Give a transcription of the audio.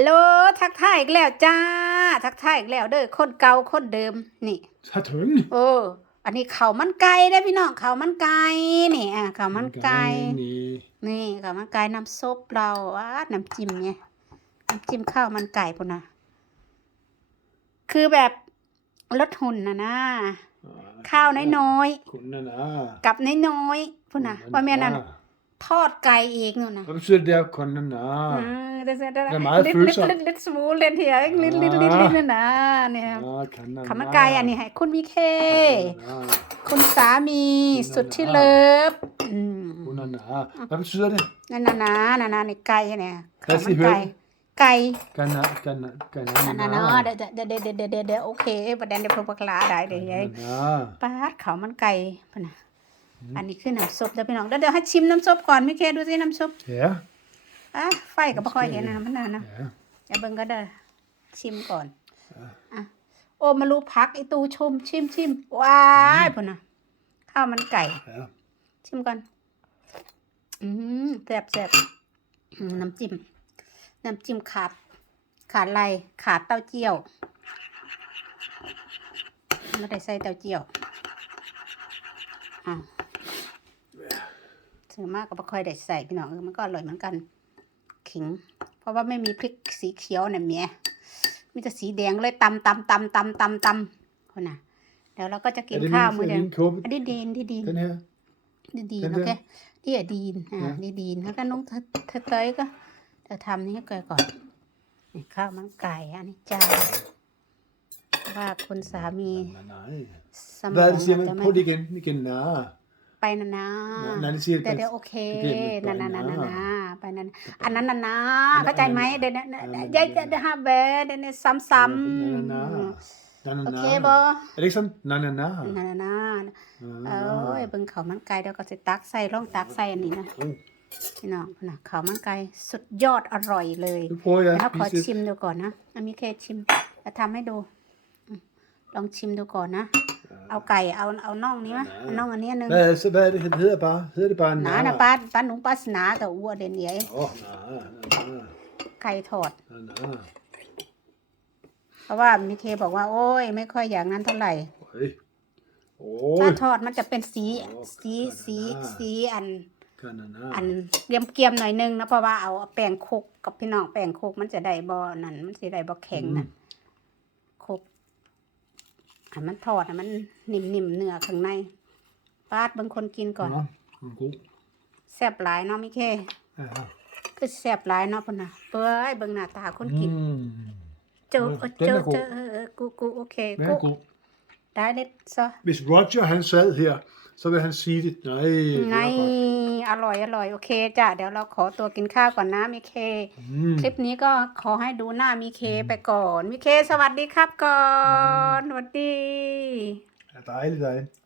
ฮัลโหลทักทายอีกแล้วจ้า ทักทายอีกแล้วเด้อคนเก่าคนเดิมนี่ Så tung. เอออันนี้ข้าวมันไก่ได้อพี่น้องข้าวมันไก่นี่อะข้าวมันไก่นี่นี่ข้าวมันไก่น้ำซุปเราอะน้ำจิ้มไงน้ำจิ้มข้าวมันไก่พุ่นนะคือแบบลดหุ่นนะนะข้าวน้อย Kunden er. ๆกับน้อยๆพุ่นนะว่าแม่นนั่น ทอดไก่เองนู่นนะ Hvad betyder det der, kunden er? อ่าเดี๋ยวๆเดี๋ยวๆ Det er meget ลิดลิด følsomt. ลิดลิดสมูเลนเทียลิดลิดลิดลิดนี่นะเนี่ย Ah, kan ข้าวมันไก่อันนี้ให้คุณมีเค Ah, คุณสามีสุดที่เลิฟอืม kunden er. Hvad betyder det? นั่นนะนะนั่นนะนี่ไก่เนี่ยแค่ข้าวสิมันเฮ้ไก่ยไก่ Kan er, kan er, kan er. นั่นนะเนาะเดี๋ยวเดี๋ยวเดี๋ยวเดี๋ยวเดี๋ยวเดี๋ยวเดี๋ยวโอเคประเด็นเดี๋ยวเพิ่งปลาได้เดี๋ยวยัย Ah, ปาดข้าวมันไก่พะนะ อันนี้คือน้ำซุปเดี๋ยวพี่น้องเดี๋ยวเดี๋ยวให้ชิมน้ำซุปก่อนมิเคดูสิน้ำซุป ja, อะไฟก็บ่ค่อยเห็นนะมันนานนะ ja. อย่าเบิ่งก็เด้อชิมก่อนอะโอ้มารู้พักไอตูชมชิมชิมว้ายพอนะข้าวมันไก่ Ja. ชิมก่อน อืมแซ่บแซ่บอืมน้ำจิ้ม น้ำจิ้มขาด ขาดอะไร ขาดเต้าเจี้ยวไม่ได้ใส่เต้าเจี้ยวอ้าว ซื้อมากก็ไม่ค่อยได้ใส่พี่น้องเออมันก็อร่อยเหมือนกันขิง เพราะว่าไม่มีพริกสีเขียวเนี่ยเมียมีแต่สีแดงเลยตำตำตำตำตำตำคนน่ะเดี๋ยวเราก็จะกิ Er น det ข้าว min, มื้อ er เดี det ยว min kåbe? อันนี้ดีนที่ดีน Den her? ดีดีนเป็นโอเคไงนี่อะดีนอ่านะนี่ดีนแล้วก็น้องเธอเธอเตยก็จะทำนี่ให้ก่อนก่อนนี่ข้าวมันไก่อันนี้จ้าว่าคุณสามี Nej, nej. สมอง Hvad er det, siger อาจจะ man? ไม่ Prøv det igen. Igen, nej. ไปนะนะ Nej, nej, det siger แต่ det เดี๋ยว bedst. โอเคเดี๋ยวเดี๋นะยวนะนะไปนะนะนะไปนะนะอันนั้นนะนะอันนั้นเข้าใจไหมอันนั้นเดี๋ยวนะอันนั้นยายจะฮาเบเดี๋ยวนี้ซ้ำซ้ Nej, nej, ำ nej. Nej, nej, โอเค nej. บอ Er det ikke sådan? Nej, nej, nej. นะนะนะ Nej, เอ้ย nej. เบิ่งข้าวมันไก่เดี๋ยวก็จะตักใส่ร่องตักใส่อันนี้นะ Oh, พี่น้องนะข้าวมันไก่สุดยอดอร่อยเลย Nu prøver jeg แล้ว at ขอ spise ชิมดูก่อนนะอามิเคชิมจะทำให้ดูอืมลองชิมดูก่อนนะ เอาไก่เอาเอาน่องนี้นะเอาน่องอันนี้อันนึง Hvad, er, så, hvad er det, han hedder bare? Hedder det bare หนา nar? นะป้าป้าหนูป้าสนากับอ้วนเดนเนีย Åh, oh, nar, nar, ไก่ทอด nar, nar. เพราะว่ามิเคบอกว่า โอ้ย ไม่ค่อยอย่างนั้นเท่าไหร่ Oj. ถ้า Oj. ทอดมันจะเป็นสีโอ้สีสีขนาดสีอัน Kan nar. อันเกรียมเกียมๆหน่อยนึงนะเพราะว่าเอาแป้งโคกกับพี่น้องแป้งโคกมันจะได้บ่นั่นมันจะได้บ่แข็งนั่นโคก อันมันทอดอันมันนิ่มๆเนื้อข้างในปาดบางคนกินก่อน Nå, den er god. แซ่บหลายเนาะมิเค Ja. คือแซ่บหลายเนาะพุ่นน่ะเปื่อยเบิ่งหน้าตาคนกิน Mm. เจอเออเจอ den er god เจอเออเออกูกูโอเค Den กู er god. ได้เด็ดซะ Hvis Roger han sad her, så vil han sige det. Nej, det ไง er godt. อร่อยอร่อยโอเคจ้ะเดี๋ยวเราขอตัวกินข้าวก่อนนะมิเค Mm. คลิปนี้ก็ขอให้ดูหน้ามิเคไปก่อนมิเคสวัสดีครับก่อนสวัสดี Ja, dejligt, dejligt.